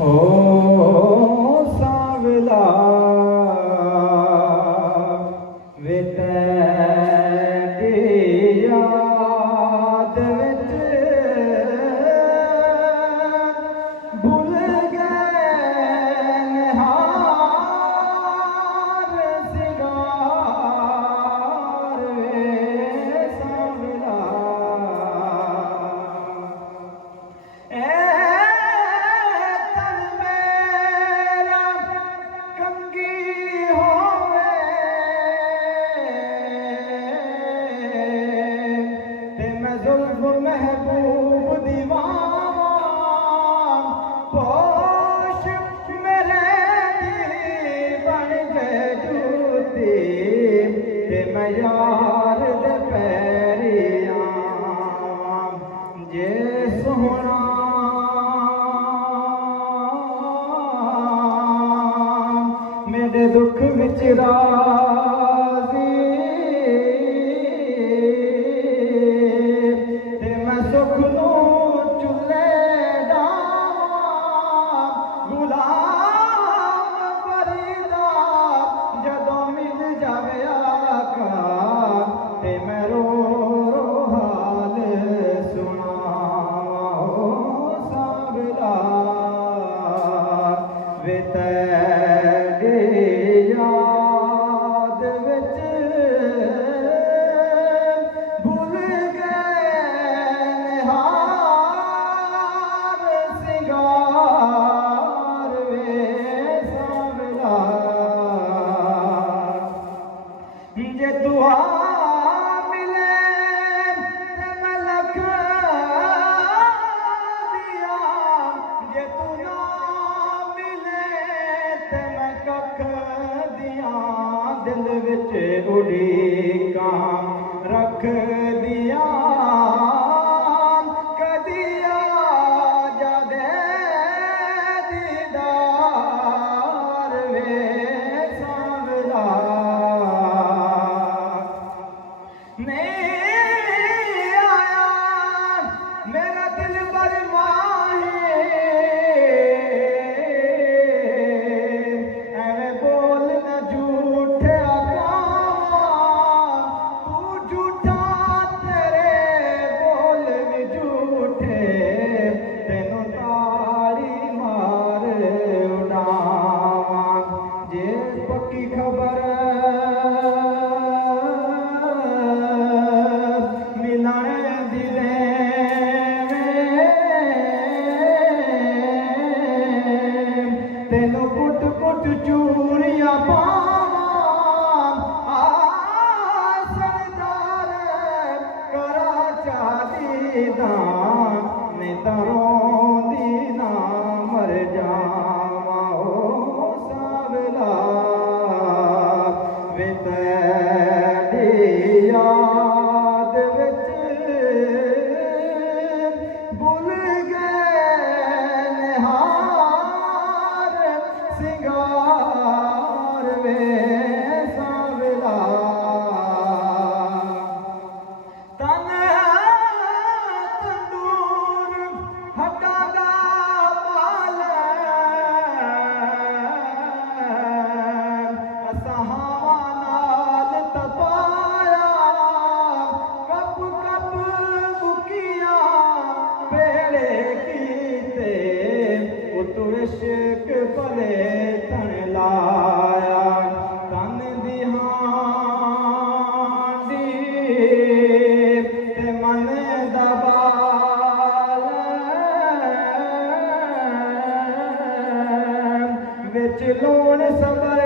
ओ सांवला वे तेरी याद विच भुल गए निहार सिंगार वे सांवला महबूब दीवान पोश मेरे बन गए जूती ते मैं यार दे पैरिया जे सोहना मेरे दुख विच राजी सुख नू चुले गुलाम फरीदा जदों मिल जावे आका ते मैं रो हाल सुनाओ सांवला वे तेरी याद विच भुल जे दुआ मिले ते मैं लख दिया जे तू ना मिले ते मैं कख दिया दिल विच उड़ीकां रख दिया कदी आ जादे दीदार वे सांवला नहीं आया मेरा दिल बरमाहे एवे बोल न झूठे तू झूठा तेरे बोल भी झूठे तेनों ताड़ी मार उड़ावा जे पक्की खबर तेनों कुट कुट चूड़ियां पावां सरदार करा चादी दां मैं तरोंदी ना मर जावां ओ सांवला वे तेरी याद विच भुल गए सिंगार वे सांवला तन तंदूर हटा दा पाल सहावा नाल तपाया कप कप बुकिया पेड़े कीते उत इश्क भले तन लाया तन दी हांडी ते मन दा बाल विच लूण सबर